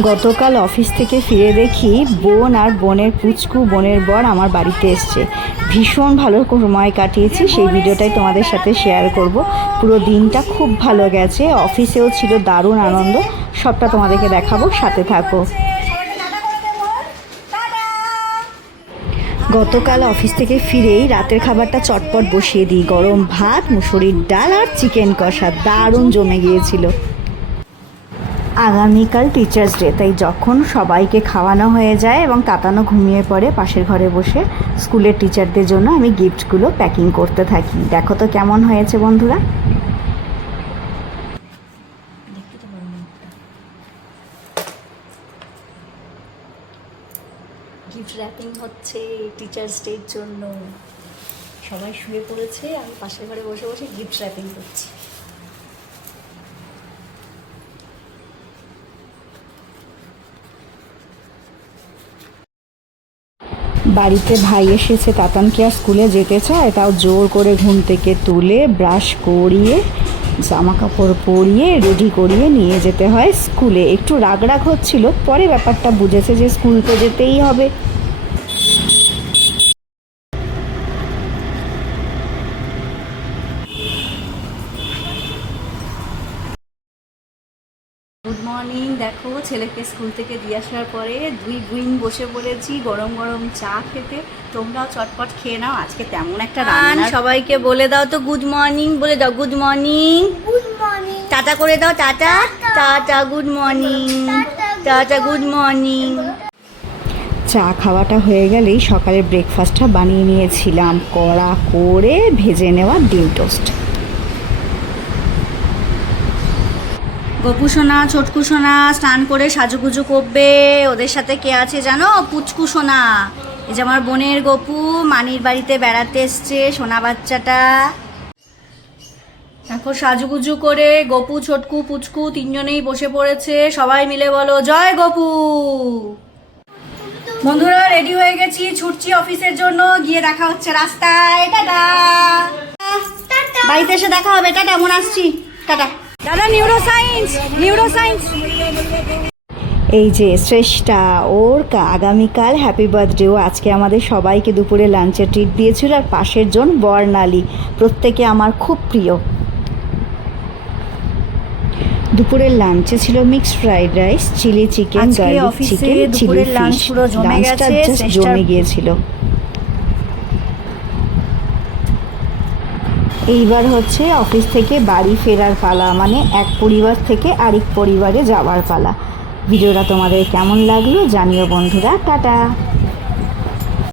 গতকাল অফিস থেকে ফিরে দেখি বোন আর বোনের পুচকু বোনের বর আমার বাড়িতে এসছে। ভীষণ ভালো সময় কাটিয়েছি, সেই ভিডিওটাই তোমাদের সাথে শেয়ার করব। পুরো দিনটা খুব ভালো গেছে, অফিসেও ছিল দারুণ আনন্দ, সবটা তোমাদেরকে দেখাবো, সাথে থাকো। গতকাল অফিস থেকে ফিরেই রাতের খাবারটা চটপট বসিয়ে দিই। গরম ভাত, মুসুরির ডাল আর চিকেন কষা দারুণ জমে গিয়েছিল। আগামীকাল টিচার্স ডে, তাই যখন সবাইকে খাওয়ানো হয়ে যায় এবং তাতানো ঘুমিয়ে পড়ে, পাশের ঘরে বসে স্কুলের টিচারদের জন্য আমি গিফটগুলো প্যাকিং করতে থাকি। দেখো তো কেমন হয়েছে বন্ধুরা। গিফট র্যাপিং হচ্ছে টিচার্স ডের জন্য। সবাই শুয়ে পড়েছে, আমি পাশের ঘরে বসে বসে গিফট র্যাপিং করছি। বাড়িতে ভাই এসেছে, তাতানকে আর স্কুলে যেতে চায়, তাও জোর করে ঘুম থেকে তুলে ব্রাশ করিয়ে জামা কাপড় পরিয়ে রেডি করিয়ে নিয়ে যেতে হয় স্কুলে। একটু রাগ হচ্ছিল, পরে ব্যাপারটা বুঝেছে যে স্কুল তো যেতেই হবে। Good morning. দেখো ছেলেকে স্কুল থেকে দিয়ে আসার পরে দুই বোন বসে পড়েছি গরম গরম চা খেতে। তোমরাও চটপট খেয়ে নাও, আজকে তেমন একটা রান্না। সবাইকে বলে দাও তো গুড মর্নিং, বলে দাও good morning. Good morning. Tata করে দাও, tata tata, good morning, tata good morning. চা খাওয়াটা হয়ে গেলেই সকালে ব্রেকফাস্টটা বানিয়ে নিয়েছিলাম, কড়া করে ভেজে নেওয়া ডিম টোস্ট। গপু সোনা, ছোটকু সোনা স্নান করে সাজুগুজু করবে। ওদের সাথে কে আছে জানো? পুচকু সোনা। এই যে আমার বোনের গপু মানির বাড়িতে বেড়াতে এসছে, সোনা বাচ্চাটা। এখন সাজুগুজু করে গপু, ছোটকু, পুচকু তিনজনেই বসে পড়েছে। সবাই মিলে বলো জয় গপু। বন্ধুরা রেডি হয়ে গেছি, ছুটছি অফিসের জন্য। গিয়ে দেখা হচ্ছে রাস্তায়। টাটা, বাড়িতে এসে দেখা হবে। টাটা, মন আসছি। টাটা। দাদা নিউরোসায়েন্স, নিউরোসায়েন্স। এই যে শ্রেষ্ঠা, ওর আগামীকাল হ্যাপি বার্থডে। ও আজকে আমাদের সবাইকে দুপুরে লাঞ্চে ট্রিট দিয়েছিল। আর পাশের জন বর্ণালী, প্রত্যেকে আমার খুব প্রিয়। দুপুরের লাঞ্চে ছিল mixed fried rice, chilli chicken, garlic chicken, chilli fish. লাঞ্চটা জাস্ট জমে গিয়েছিল। এইবার হচ্ছে অফিস থেকে বাড়ি ফেরার পালা, মানে এক পরিবার থেকে আরেক পরিবারে যাওয়ার পালা। ভিডিওটা তোমাদের কেমন লাগলো জানিও বন্ধুরা। টাটা।